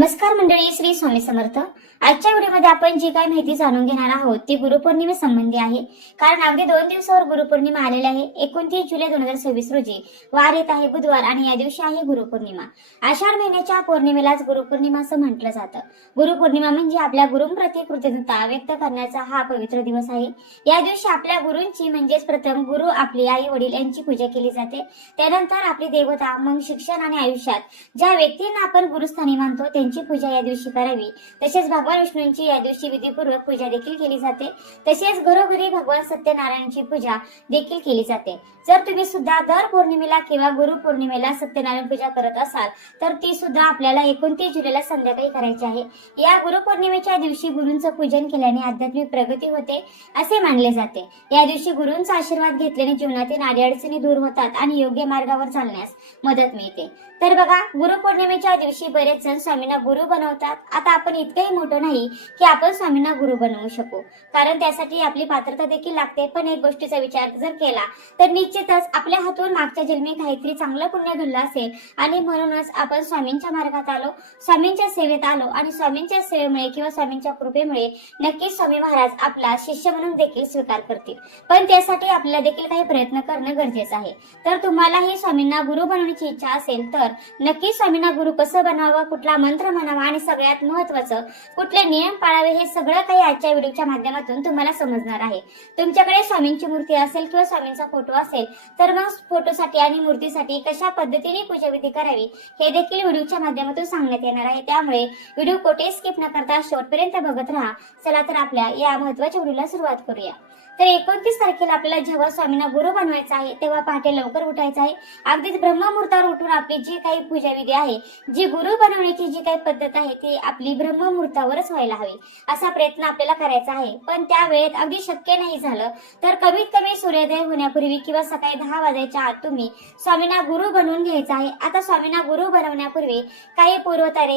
नमस्कार मंडळी, श्री स्वामी समर्थ। आजच्या व्हिडिओमध्ये आपण जी काही माहिती जाणून घेणार आहोत ती गुरुपौर्णिमे संबंधी आहे। कारण अगदी 2 दिवसावर गुरुपौर्णिमा आलेली आहे। 29 जुलै 2026 रोजी वार येत आहे बुधवार आणि या दिवशी आहे गुरुपौर्णिमा। आषाढ महिन्याच्या पौर्णिमेलाच गुरुपौर्णिमा असं म्हटलं जातं। गुरुपौर्णिमा म्हणजे आपल्या गुरूंप्रती कृतज्ञता व्यक्त करण्याचा हा पवित्र दिवस आहे। या दिवशी आपल्या गुरूंची म्हणजेच प्रथम गुरु आपले आई वडील यांची पूजा केली जाते। त्यानंतर आपली देवता, मग शिक्षण आणि आयुष्यात ज्या व्यक्तींना आपण गुरुस्थानी मानतो त्यांची पूजा या दिवशी करावी। तसेच भगवान विष्णूंची या दिवशी विधीपूर्वक पूजा देखील केली जाते। तसेच घरोघरी भगवान सत्यनारायणची पूजा देखील केली जाते। जर तुम्ही सुद्धा दर पौर्णिमेला किंवा गुरुपौर्णिमेला सत्यनारायण पूजा करत असाल तर ती सुद्धा आपल्याला 29 जुलैला संध्याकाळी करायची आहे। या गुरुपौर्णिमेच्या दिवशी गुरूंचं पूजन केल्याने आध्यात्मिक प्रगती होते असे मानले जाते। या दिवशी गुरूंचा आशीर्वाद घेतल्याने जीवनातील अडचणी दूर होतात आणि योग्य मार्गावर चालण्यास मदत मिळते। तर बघा, गुरुपौर्णिमेच्या दिवशी बरेच जण स्वामींना गुरु बनवतात। आता आपण इतकंही मोठं नाही की आपण स्वामींना गुरु बनवू शकू, कारण त्यासाठी आपली पात्रता देखील लागते। पण एक गोष्टीचा विचार जर केला तर निश्चितच आपल्या हातून मागच्या जन्मी काहीतरी चांगलं पुण्य घडलं असेल आणि म्हणूनच आपण स्वामींच्या मार्गात आलो, स्वामींच्या सेवेत आलो आणि स्वामींच्या सेवेमुळे किंवा स्वामींच्या कृपेमुळे नक्कीच स्वामी महाराज आपला शिष्य म्हणून देखील स्वीकार करतील। पण त्यासाठी आपल्याला देखील काही प्रयत्न करणं गरजेचं आहे। तर तुम्हालाही स्वामींना गुरु बनवण्याची इच्छा असेल तर नक्की स्वामींना गुरु कसं बनावं, कुठला मंत्र म्हणावा आणि सगळ्यात महत्त्वाचं कुठले नियम पाळावे हे सगळं काही आजच्या व्हिडिओच्या माध्यमातून तुम्हाला समजणार आहे। तुमच्याकडे स्वामींची मूर्ती असेल किंवा स्वामींचा फोटो असेल तर मग फोटोसाठी आणि मूर्तीसाठी कशा पद्धतीने पूजाविधी करावी हे देखील व्हिडिओच्या माध्यमातून सांगण्यात येणार आहे। त्यामुळे व्हिडिओ कोठे स्किप न करता शेवटपर्यंत बघत राहा। चला तर आपल्या या महत्त्वाच्या व्हिडिओला सुरुवात करूया। तर 29 तारखेला आपल्याला जेव्हा स्वामींना गुरु बनवायचं आहे तेव्हा पहाटे लवकर उठायचं आहे। अगदी ब्रह्ममुहूर्तावर उठून आपली जी काही पूजाविधी आहे, जी गुरु बनवण्याची जी काही पद्धत आहे ती आपली ब्रह्ममुहूर्तावरच व्हायला हवी असा प्रयत्न आपल्याला करायचा आहे। पण त्या वेळेत अगदी शक्य नाही झालं तर कमीत कमी सूर्योदय होण्यापूर्वी किंवा सकाळी 10 वाजायच्या आत तुम्ही स्वामींना गुरु बनवून घ्यायचं आहे। आता स्वामींना गुरु बनवण्यापूर्वी काही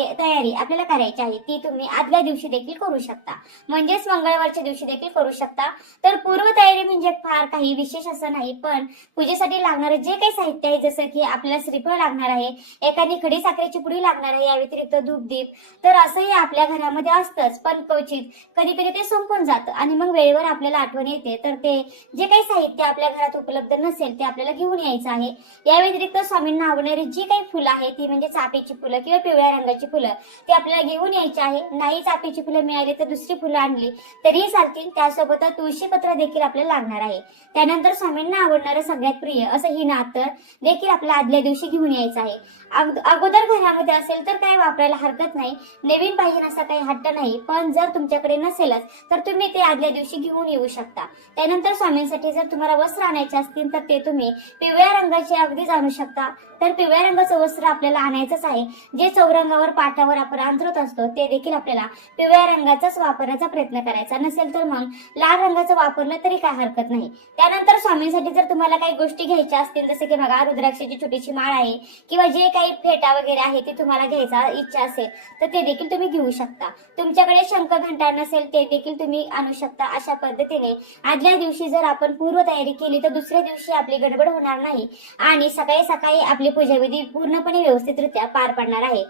तयारी आपल्याला करायची आहे, ती तुम्ही आदल्या दिवशी देखील करू शकता, म्हणजेच मंगळवारच्या दिवशी देखील करू शकता। तर पूर्व तयारी म्हणजे फार काही विशेष असं नाही, पण पूजेसाठी लागणारे जे काही साहित्य आहे जसं की आपल्याला श्रीफळ लागणार आहे, एखादी खडी साखरेची पुडी लागणार आहे, या व्यतिरिक्त धूप दीप तर असंही आपल्या घरामध्ये असतंच। पण क्वचित कधी कधी ते संपून जातं आणि मग वेळेवर आपल्याला आठवण येते तर ते जे काही साहित्य आपल्या घरात उपलब्ध नसेल ते आपल्याला घेऊन यायचं आहे। या व्यतिरिक्त स्वामींना आवडणारी जी काही फुलं आहे ती म्हणजे चाफ्याची फुलं किंवा पिवळ्या रंगाची फुलं ती आपल्याला घेऊन यायची आहे। नाही चाफ्याची फुलं मिळाली तर दुसरी फुलं आणली तरीही चालतील। त्यासोबत तुळशीपत्र देखील आपल्याला लागणार आहे। त्यानंतर स्वामींना आवडणारं सगळ्यात प्रिय असं ही नातं देखील आपल्याला आदल्या दिवशी घेऊन यायचं आहे। अगोदर घरामध्ये असेल तर काय वापरायला हरकत नाही, नवीन पाहिजे असा काही हट्ट नाही। पण जर तुमच्याकडे नसेलच तर तुम्ही ते आदल्या दिवशी घेऊन येऊ शकता। त्यानंतर स्वामींसाठी जर तुम्हाला वस्त्र आणायचे असतील तर ते तुम्ही पिवळ्या रंगाचे अगदीच आणू शकता। तर पिवळ्या रंगाचं वस्त्र आपल्याला आणायचंच आहे। जे चौरंगावर पाटावर आपण अंथरत असतो ते देखील आपल्याला पिवळ्या रंगाचाच वापरण्याचा प्रयत्न करायचा, नसेल तर मग लाल रंगाचं वापरलं तरी काय हरकत नाही। त्यानंतर स्वामींसाठी जर तुम्हाला काही गोष्टी घ्यायच्या असतील जसे की बघा, रुद्राक्षाची छोटीशी माळ आहे किंवा जे काही फेटा वगैरे आहे ते तुम्हाला घ्यायचा इच्छा असेल तर ते देखील तुम्ही घेऊ शकता। तुमच्याकडे शंख घंटा नसेल ते देखील तुम्ही आणू शकता। अशा पद्धतीने आदल्या दिवशी जर आपण पूर्व तयारी केली तर दुसऱ्या दिवशी आपली गडबड होणार नाही आणि सकाळी सकाळी आपली पूजाविधी पूर्णपणे व्यवस्थितरित्या पार पडणार आहे।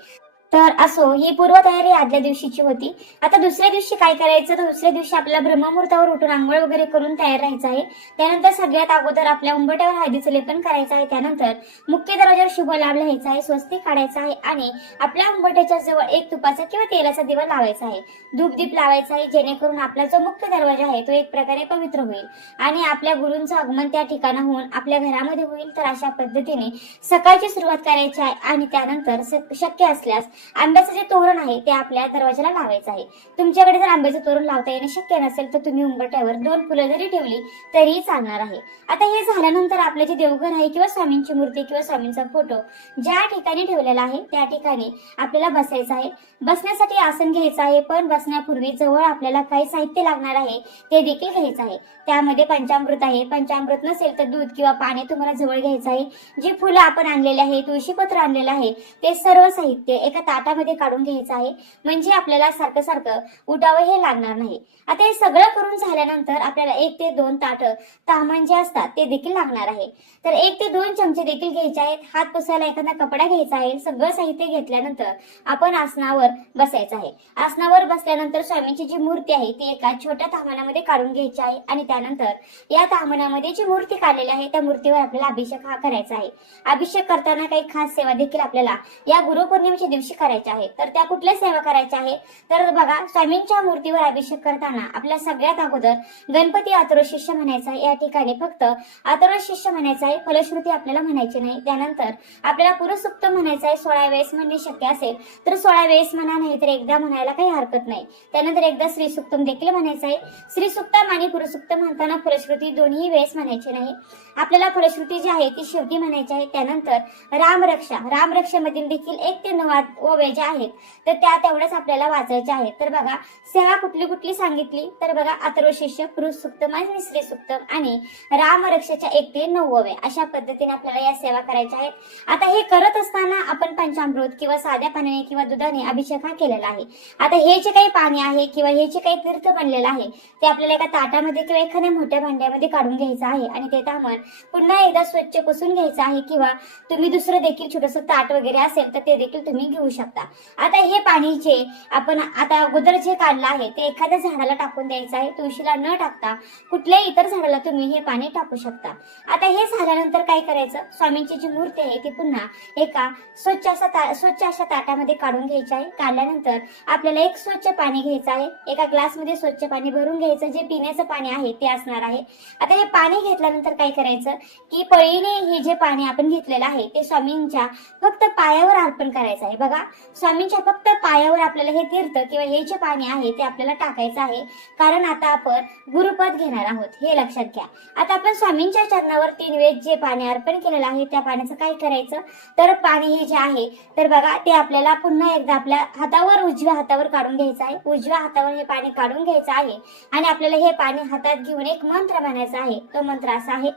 तर असो, ही पूर्व तयारी आदल्या दिवशीची होती। आता दुसऱ्या दिवशी काय करायचं तर दुसऱ्या दिवशी आपल्याला ब्रह्ममुहूर्तावर उठून आंघोळ वगैरे करून तयार राहायचं आहे। त्यानंतर सगळ्यात अगोदर आपल्या उंबरठ्यावर हळदीचं लेपन करायचं आहे। त्यानंतर मुख्य दरवाजावर शुभ लाभ लिहायचा आहे, स्वस्तिक काढायचं आहे आणि आपल्या उंबरठ्याच्या जवळ एक तुपाचा किंवा तेलाचा दिवा लावायचा आहे, धूपदीप लावायचा आहे, जेणेकरून आपला जो मुख्य दरवाजा आहे तो एक प्रकारे पवित्र होईल आणि आपल्या गुरूंचं आगमन त्या ठिकाणाहून आपल्या घरामध्ये होईल। तर अशा पद्धतीने सकाळची सुरुवात करायची आहे आणि त्यानंतर शक्य असल्यास आंब्याचं जे तोरण आहे ते आपल्या दरवाजाला लावायचं आहे। तुमच्याकडे जर आंब्याचं तोरण लावता येणं शक्य नसेल तर तुम्ही उंबरठ्यावर 2 फुलं जरी ठेवली तरीही चालणार आहे। आता हे झाल्यानंतर आपले जे देवघर आहे किंवा स्वामींची मूर्ती किंवा स्वामींचा फोटो ज्या ठिकाणी ठेवलेला आहे त्या ठिकाणी आपल्याला बसायचं आहे। बसण्यासाठी आसन घ्यायचं आहे, पण बसण्यापूर्वी जवळ आपल्याला काही साहित्य लागणार आहे ते देखील घ्यायचं आहे। त्यामध्ये पंचामृत आहे, पंचामृत नसेल तर दूध किंवा पाणी तुम्हाला जवळ घ्यायचं आहे। जी फुलं आपण आणलेली आहे, तुळशीपत्र आणलेलं आहे ते सर्व साहित्य एका ताटामध्ये काढून घ्यायचं आहे, म्हणजे आपल्याला सारखं सारखं उठावं हे लागणार नाही. आता हे सगळं करून झाल्यानंतर आपल्याला 1 ते 2 ताट तांबण जे असतात ते देखील लागणार आहे. तर 1 ते 2 चमचे देखील घ्यायचे आहेत. हात पुसायला एखादा कपडा घ्यायचा आहे. सगळं साहित्य घेतल्यानंतर आपण आसनावर बसायचं आहे. आसनावर बसल्यानंतर स्वामींची जी मूर्ती आहे ती एका छोट्या तांबणामध्ये काढून घ्यायची आहे आणि त्यानंतर या तांबणामध्ये जी मूर्ती काढलेली आहे त्या मूर्तीवर आपल्याला अभिषेक हा करायचा आहे. अभिषेक करताना काही खास सेवा देखील आपल्याला या गुरुपौर्णिमेच्या दिवशी करायच्या आहे. तर त्या कुठल्या सेवा करायच्या आहे तर बघा, स्वामींच्या मूर्तीवर अभिषेक करताना आपल्या सगळ्यात अगोदर गणपती अथर्वशीर्ष म्हणायचा आहे. या ठिकाणी फक्त अथर्वशीर्ष म्हणायचं आहे, फलश्रुती आपल्याला म्हणायची नाही. त्यानंतर आपल्याला पुरुषसूक्त म्हणायचं आहे. 16 वेळेस म्हणणे शक्य असेल तर 16 वेळेस म्हणा, नाही तर एकदा म्हणायला काही हरकत नाही. त्यानंतर एकदा श्रीसुक्तम देखील म्हणायचं आहे. श्रीसुक्तम आणि पुरुषसूक्त म्हणताना फलश्रुती दोन्ही वेळेस म्हणायची नाही. आपल्याला फलश्रुती जी आहे ती शेवटी म्हणायची आहे. त्यानंतर रामरक्षामधील देखील 1 ते 9 ओवे जे आहेत तर त्या तेवढ्याच आपल्याला वाचायच्या आहेत. तर बघा, सेवा कुठली कुठली सांगितली तर बघा, अथर्वशीर्ष, पुरुषसूक्तम आणि श्रीसुक्तम आणि रामरक्षाच्या 1 ते 9 ओवे अशा पद्धतीने आपल्याला या सेवा करायच्या आहेत. आता हे करत असताना आपण पंचामृत किंवा साध्या पाण्याने किंवा दुधाने अभिषेक हा केलेला आहे. आता हे जे काही पाणी आहे किंवा हे जे काही तीर्थ बनलेलं आहे ते आपल्याला एका ताटामध्ये किंवा एखाद्या मोठ्या भांड्यामध्ये काढून घ्यायचं आहे आणि ते तांबण पुन्हा एकदा स्वच्छ पुसून घ्यायचं आहे. किंवा तुम्ही दुसरं देखील छोटंसं ताट वगैरे असेल तर ते देखील तुम्ही घेऊ शकता. आता हे पाणी जे आपण आता अगोदर जे काढलं आहे ते एखाद्या झाडाला टाकून द्यायचं आहे. तुळशीला न टाकता कुठल्याही इतर झाडाला तुम्ही हे पाणी टाकू शकता. आता हे झाल्यानंतर काय करायचं, स्वामींची जी मूर्ती आहे ती पुन्हा एका स्वच्छ अशा ताटामध्ये काढून घ्यायची आहे. काढल्यानंतर आपल्याला एक स्वच्छ पाणी घ्यायचं आहे. एका ग्लासमध्ये स्वच्छ पाणी भरून घ्यायचं, जे पिण्याचं पाणी आहे ते असणार आहे. आता हे पाणी घेतल्यानंतर काय करायचं की पळीने हे जे पाणी आपण घेतलेलं आहे ते स्वामींच्या फक्त पायावर अर्पण करायचं आहे. बघा, स्वामींच्या फक्त पायावर आपल्याला हे तीर्थ किंवा हे जे पाणी आहे ते आपल्याला टाकायचं आहे, कारण आता आपण गुरुपद घेणार आहोत, हे लक्षात घ्या. आता आपण स्वामींच्या चरणावर 3 वेळेस जे पाणी अर्पण केलेलं आहे त्या पाण्याचं काय करायचं तर पाणी हे जे आहे तर बघा, ते आपल्याला पुन्हा एकदा आपल्या हातावर, उजव्या हातावर काढून घ्यायचं आहे. उजव्या हातावर हे पाणी काढून घ्यायचं आहे आणि आपल्याला हे पाणी हातात घेऊन एक मंत्र म्हणायचा आहे. तो मंत्र असा आहे: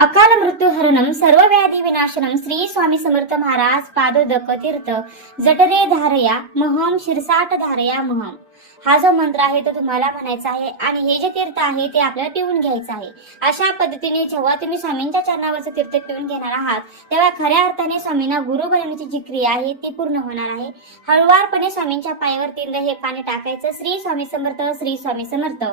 अकाल मृत्यू हरणम सर्व व्याधी विनाशनम श्री स्वामी समर्थ महाराज पादोदक तीर्थ जठरे धारया महम शिरसाट धारया महम. हा जो मंत्र आहे तो तुम्हाला म्हणायचा आहे आणि हे जे तीर्थ आहे ते आपल्याला पिऊन घ्यायचं आहे. अशा पद्धतीने जेव्हा तुम्ही स्वामींच्या चरणावरचं तीर्थ पिऊन घेणार आहात तेव्हा खऱ्या अर्थाने स्वामींना गुरु बनवण्याची जी क्रिया आहे ती पूर्ण होणार आहे. हळुवारपणे स्वामींच्या पायावर 3दा हे पाणी टाकायचं. श्री स्वामी समर्थ, श्री स्वामी समर्थ,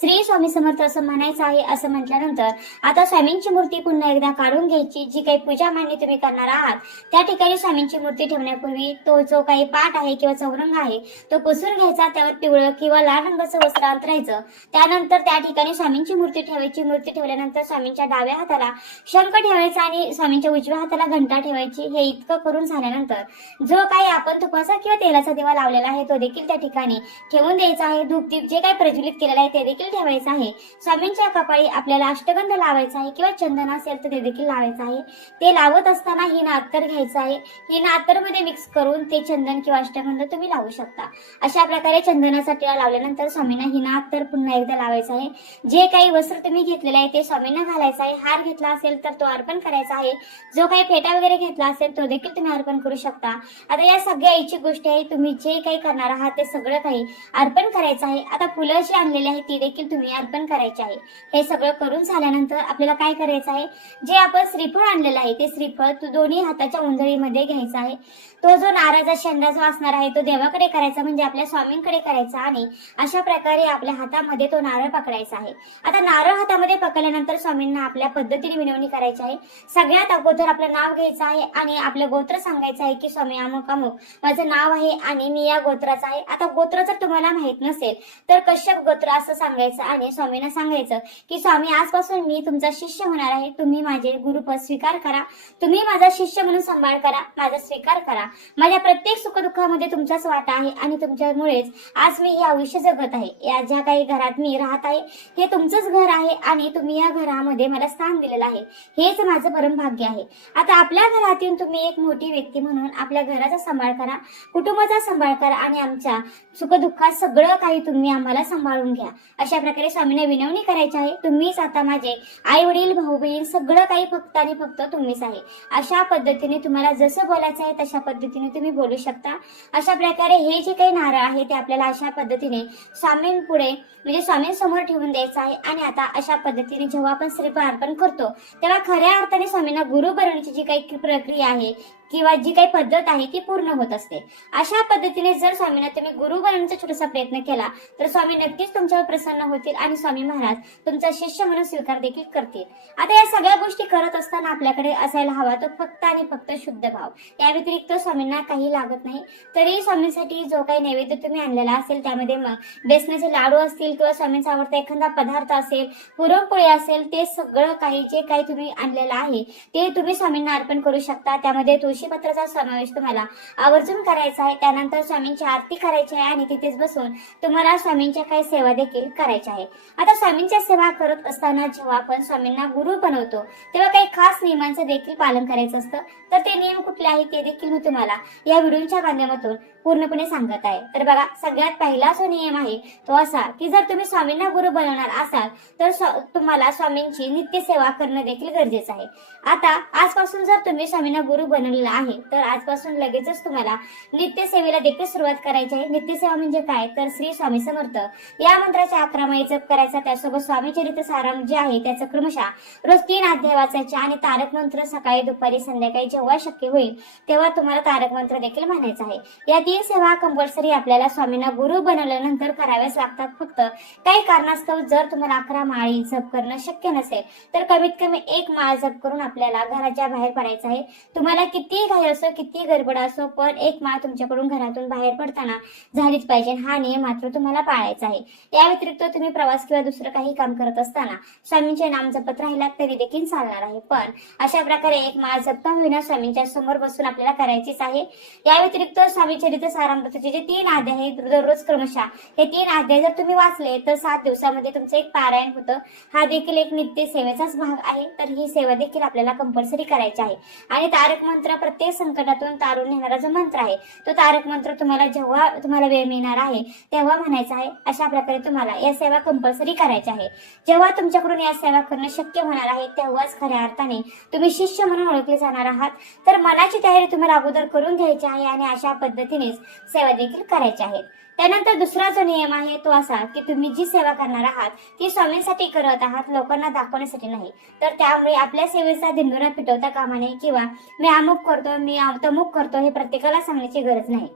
श्री स्वामी समर्थ असं म्हणायचं आहे. असं म्हटल्यानंतर आता स्वामींची मूर्ती पुन्हा एकदा काढून घ्यायची. जी काही पूजा मांडणी तुम्ही करणार आहात त्या ठिकाणी स्वामींची मूर्ती ठेवण्यापूर्वी तो जो काही पाट आहे किंवा चौरंग आहे तो पुसून घ्यायचा. त्यावर पिवळं किंवा लाल रंगाचं वस्त्र अंतरायचं. त्यानंतर त्या ठिकाणी स्वामींची मूर्ती ठेवायची. मूर्ती ठेवल्यानंतर स्वामींच्या डाव्या हाताला शंख ठेवायचा आणि स्वामींच्या उजव्या हाताला घंटा ठेवायची. हे इतकं करून झाल्यानंतर जो काही आपण तुपाचा किंवा तेलाचा दिवा लावलेला आहे तो देखील त्या ठिकाणी ठेवून द्यायचा आहे. धूपदीप जे काही प्रज्वलित केलेलं आहे ते देखील ठेवायचं आहे. स्वामींच्या कपाळी आपल्याला अष्टगंध लावायचा आहे किंवा चंदन असेल तर ते देखील लावायचं आहे. ते लावत असताना हिना अत्तर घ्यायचं आहे. हिना अत्तर मध्ये मिक्स करून ते चंदन किंवा अष्टगंध तुम्ही लावू शकता. अशा प्रकारे चंदनाचा टिळा लावल्यानंतर स्वामींना हिना अत्तर पुन्हा एकदा लावायचं आहे. जे काही वस्त्र तुम्ही घेतलेले आहे ते स्वामींना घालायचं आहे. हार घेतला असेल तर तो अर्पण करायचा आहे. जो काही फेटा वगैरे घेतला असेल तो देखील तुम्ही अर्पण करू शकता. आता या सगळ्या इच्छित गोष्टी आहे, तुम्ही जे काही करणार आहात ते सगळं काही अर्पण करायचं आहे. आता फुलं जी आणलेली आहे ती देखील तुम्ही अर्पण करायची आहे. हे सगळं करून झाल्यानंतर आपल्याला काय करायचं आहे, जे आपण श्रीफळ आणलेलं आहे ते श्रीफळ दोन्ही हाताच्या उंजळीमध्ये घ्यायचं आहे. तो जो नारळाचा शेंडा जो असणार आहे तो देवाकडे करायचा, म्हणजे आपल्या स्वामींकडे करायचा आणि अशा प्रकारे आपल्या हातामध्ये तो नारळ पकडायचा आहे. आता नारळ हातामध्ये पकडल्यानंतर स्वामींना आपल्या पद्धतीने विनवणी करायची आहे. सगळ्यात अगोदर आपलं नाव घ्यायचं आहे आणि आपलं गोत्र सांगायचं आहे की स्वामी अमुक अमुक माझं नाव आहे आणि मी या गोत्राचा आहे. आता गोत्र जर तुम्हाला माहित नसेल तर कश्यप गोत्र असं सांगायचं आणि स्वामींना सांगायचं की स्वामी आजपासून मी तुमचा शिष्य होणार आहे. तुम्ही माझे गुरुपद स्वीकार करा. तुम्ही माझा शिष्य म्हणून सांभाळ करा. माझा स्वीकार करा. माझ्या प्रत्येक सुखदुःखामध्ये तुमचाच वाटा आहे आणि तुमच्यामुळेच आज मी हे आयुष्य जगत आहे, या ज्या काही घरात मी राहत आहे हे तुमचंच घर आहे आणि तुम्ही या घरामध्ये मला स्थान दिलेलं आहे, हेच माझं परम भाग्य आहे. आता आपल्या घरात येऊन तुम्ही एक मोठी व्यक्ती म्हणून आपल्या घराचा सांभाळ करा, कुटुंबाचा सांभाळ करा आणि आमच्या सुखदुःखात सगळं काही तुम्ही आम्हाला सांभाळून घ्या. अशा प्रकारे स्वामींना विनवणी करायची आहे. तुम्हीच आता माझे आई वडील भाऊ बहीण सगळं काही फक्त आणि फक्त तुम्हीच आहे. अशा पद्धतीने तुम्हाला जसं बोलायचं आहे तशा पद्धतीने तुम्ही बोलू शकता. अशा प्रकारे हे जे काही नारळ आहे ते आपल्याला अशा पद्धतीने स्वामींपुढे म्हणजे स्वामींसमोर ठेवून द्यायचं आहे. आणि आता अशा पद्धतीने जेव्हा आपण श्रीफळ अर्पण करतो तेव्हा खऱ्या अर्थाने स्वामींना गुरु बनवण्याची जी काही प्रक्रिया आहे किंवा जी काही पद्धत आहे ती पूर्ण होत असते. अशा पद्धतीने जर स्वामींना तुम्ही गुरु बनवण्याचा छोटासा प्रयत्न केला तर स्वामी नक्कीच तुमच्यावर प्रसन्न होतील आणि स्वामी महाराज तुमचा शिष्य म्हणून स्वीकार देखील करतील. आता या सगळ्या गोष्टी करत असताना आपल्याकडे असायला हवा तो फक्त आणि फक्त शुद्ध भाव. या व्यतिरिक्त स्वामींना काही लागत नाही. तरी स्वामींसाठी जो काही नैवेद्य तुम्ही आणलेला असेल त्यामध्ये बेसनाचे लाडू असतील किंवा स्वामींचा आवडता एखादा पदार्थ असेल, पुरणपोळी असेल, ते सगळं काही जे काही तुम्ही आणलेलं आहे ते तुम्ही स्वामींना अर्पण करू शकता. त्यामध्ये तुळशीपत्राचा समावेश तुम्हाला आवर्जून करायचा आहे. त्यानंतर स्वामींची आरती करायची आहे आणि तिथेच बसून तुम्हाला स्वामींच्या काही सेवा देखील करायच्या आहे. आता स्वामींच्या सेवा करत असताना जेव्हा आपण स्वामींना गुरु बनवतो तेव्हा काही खास नियमांचं देखील पालन करायचं असतं. तर ते नियम कुठले आहेत ते देखील मी तुम्हाला या व्हिडिओच्या माध्यमातून पूर्णपणे सांगत आहे. तर बघा, सगळ्यात पहिला जो नियम आहे तो असा की जर तुम्ही स्वामींना गुरु बनवणार असाल तर तुम्हाला स्वामींची नित्य सेवा करणं देखील गरजेचं आहे. आता आजपासून जर तुम्ही स्वामींना गुरु बनवलेला आहे तर आजपासून लगेचच तुम्हाला नित्य सेवेला देखील सुरुवात करायची आहे. नित्य सेवा म्हणजे काय, तर श्री स्वामी समर्थ या मंत्राचे 11 माळी जप करायचा. त्यासोबत स्वामीचरित्र सारांश जे आहे त्याचं क्रमशः रोज 3 अध्याय वाचायचे आणि तारक मंत्र सकाळी दुपारी संध्याकाळी जेव्हा शक्य होईल तेव्हा तुम्हाला तारक मंत्र देखील म्हणायचा आहे. या 3 सेवा कंपल्सरी आपल्याला स्वामींना गुरु बनवल्यानंतर कराव्याच लागतात. फक्त काही कारणास्तव जर तुम्हाला 11 माळी जप करणं शक्य नसेल तर कमीत कमी 1 माळ जप करून आपल्याला घराच्या बाहेर पडायचं आहे. तुम्हाला किती घाई असो, किती गडबड असो, पण 1 माळ तुमच्याकडून घरातून बाहेर पडताना झालीच पाहिजे. हा नियम मात्र तुम्हाला पाळायचा आहे. या व्यतिरिक्त तुम्ही प्रवास किंवा दुसरं काही काम करत असताना स्वामींचे नाम जपत राहिलात तरी देखील चालणार आहे. पण अशा प्रकारे 1 माळ जप होईना स्वामींच्या समोर बसून आपल्याला करायचीच आहे. या व्यतिरिक्त स्वामीचरित्र सारामृताचे जे 3 अध्याय आहेत दररोज क्रमशः हे 3 अध्याय जर तुम्ही वाचले तर 7 दिवसामध्ये तुमचं एक पारायण होतं. हा देखील एक नित्य सेवेचाच भाग आहे. तर ही सेवा देखील आपल्याला कंपल्सरी करायची आहे. आणि तारक मंत्र प्रत्येक संकटातून तारून नेणारा जो मंत्र आहे तो तारक मंत्र तुम्हाला जेव्हा तुम्हाला वेळ मिळणार आहे तेव्हा म्हणायचा आहे. अशा प्रकारे तुम्हाला या सेवा कंपल्सरी करायच्या आहे. जेव्हा तुमच्याकडून या सेवा करणं शक्य होणार आहे तेव्हाच खऱ्या अर्थाने तुम्ही शिष्य म्हणून ओळखले जाणार आहात. तर मनाची तयारी तुम्हाला अगोदर करून घ्यायची आहे आणि अशा पद्धतीनेच सेवा देखील करायच्या आहेत. त्यानंतर दुसरा जो नियम आहे तो असा की तुम्ही जी सेवा करणार आहात ती स्वामींसाठी करत आहात, लोकांना दाखवण्यासाठी नाही. तर त्यामुळे आपल्या सेवेचा धिंडोरा पिटवता कामा नये किंवा मी अमुक करतो, मी तमुक करतो हे प्रत्येकाला सांगण्याची गरज नाही.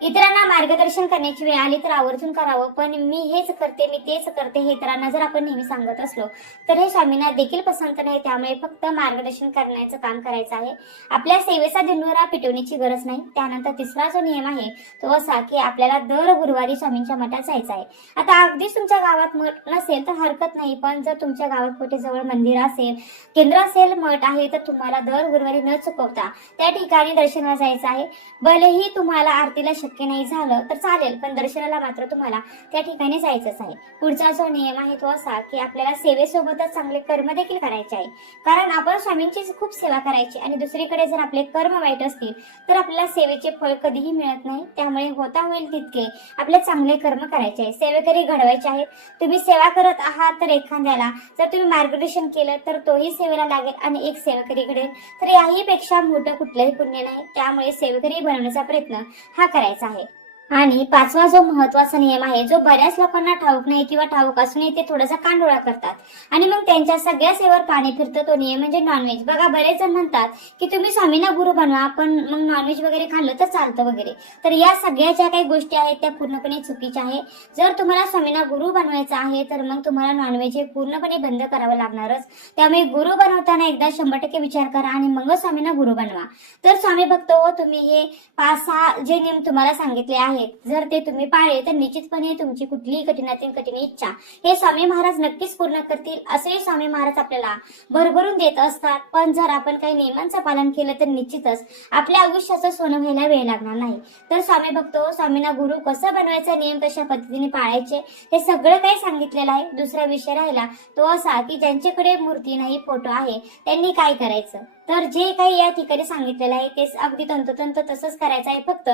इतरांना मार्गदर्शन करण्याची वेळ आली तर आवर्जून करावं. पण मी हेच करते, मी तेच करते हे इतरांना जर आपण नेहमी सांगत असलो तर हे स्वामींना देखील पसंत नाही. त्यामुळे फक्त मार्गदर्शन करण्याचं काम करायचं आहे. आपल्या सेवेचा धिंडोरा पिटवण्याची गरज नाही. त्यानंतर तिसरा जो नियम आहे तो असा की आपल्याला दर गुरुवारी स्वामींच्या मठात जायचं आहे. आता अगदीच तुमच्या गावात मठ नसेल तर हरकत नाही, पण जर तुमच्या गावात कुठे जवळ मंदिर असेल, केंद्र असेल, मठ आहे तर तुम्हाला दर गुरुवारी न चुकवता त्या ठिकाणी दर्शनाला जायचं आहे. भलेही तुम्हाला आरतीला शक्य नाही झालं तर चालेल, पण दर्शनाला मात्र तुम्हाला त्या ठिकाणी जायचंच आहे. पुढचा जो नियम आहे तो असा की आपल्याला सेवेसोबतच चांगले कर्म देखील करायचे आहे. कारण आपण स्वामींची खूप सेवा करायची आणि दुसरीकडे जर आपले कर्म वाईट असतील तर आपल्याला सेवेचे फळ कधीही मिळत नाही. त्यामुळे होता होईल तितके आपले चांगले कर्म करायचे आहे, सेवेकरी घडवायचे आहेत. तुम्ही सेवा करत आहात तर एखाद्याला जर तुम्ही मार्गदर्शन केलं तर तोही सेवेला लागेल आणि एक सेवेकरी घडेल. तर याहीपेक्षा मोठं कुठलंही पुण्य नाही. त्यामुळे सेवेकरी बनवण्याचा प्रयत्न हा करायचा आहे. आणि 5वा जो महत्वाचा नियम आहे जो बऱ्याच लोकांना ठाऊक नाही किंवा ठाऊक असूनही ते थोडासा कानडोळा करतात आणि मग त्यांच्या सगळ्या सेवेवर पाणी फिरतं, तो नियम म्हणजे नॉनव्हेज. बघा, बरेच जण म्हणतात की तुम्ही स्वामींना गुरु बनवा पण मग नॉनव्हेज वगैरे खाल्लं तर चालतं वगैरे. तर या सगळ्या ज्या काही गोष्टी आहेत त्या पूर्णपणे चुकीच्या आहे. जर तुम्हाला स्वामींना गुरु बनवायचं आहे तर मग तुम्हाला नॉनव्हेज हे पूर्णपणे बंद करावं लागणारच. त्यामुळे गुरु बनवताना एकदा 100% विचार करा आणि मग स्वामींना गुरु बनवा. तर स्वामी भक्त हो, तुम्ही हे 5-6 जे नियम तुम्हाला सांगितले आहेत आहेत. जर ते तुम्ही पाळले तर निश्चितपणे तुमची कुठलीही कठीणातील कठीण इच्छा हे स्वामी महाराज नक्कीच पूर्ण करतील. असे स्वामी महाराज आपल्याला भरभरून देत असतात. पण जर आपण काही नियमांचं पालन केलं तर निश्चितच आपल्या आयुष्याचं सोनं व्हायला वेळ लागणार नाही. तर स्वामी भक्त स्वामींना गुरु कसं बनवायचा, नियम कशा पद्धतीने पाळायचे हे सगळं काही सांगितलेलं आहे. दुसरा विषय राहिला तो असा की ज्यांच्याकडे मूर्ती नाही, फोटो आहे, त्यांनी काय करायचं. तर जे काही या ठिकाणी सांगितलेलं आहे ते अगदी तंतोतंत तसंच करायचं आहे. फक्त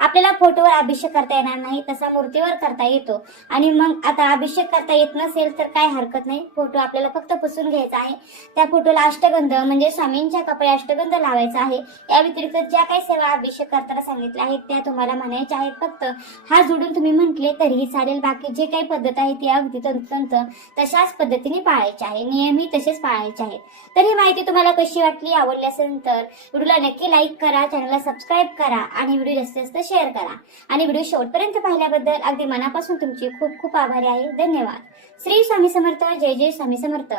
आपल्याला फोटोवर अभिषेक करता येणार नाही, तसा मूर्तीवर करता येतो. आणि मग आता अभिषेक करता येत नसेल तर काय हरकत नाही, फोटो आपल्याला फक्त पुसून घ्यायचा आहे. त्या फोटोला अष्टगंध म्हणजे स्वामींच्या कपाळी अष्टगंध लावायचा आहे. या व्यतिरिक्त ज्या काही सेवा अभिषेक करताना सांगितल्या आहेत त्या तुम्हाला म्हणायच्या आहेत. फक्त हात जोडून तुम्ही म्हटले तरीही चालेल. बाकी जे काही पद्धत आहे ती अगदी तंतोतंत तशाच पद्धतीने पाळायची आहे, नियमही तसेच पाळायचे आहेत. तर ही माहिती तुम्हाला कशी वाटली, आवडली असेल तर व्हिडिओला नक्की लाईक करा, चॅनलला सबस्क्राईब करा आणि व्हिडिओ जास्तीत जास्त शेअर करा. आणि व्हिडिओ शेवटपर्यंत पाहिल्याबद्दल अगदी मनापासून तुमची खूप खूप आभारी आहे. धन्यवाद. श्री स्वामी समर्थ. जय जय स्वामी समर्थ.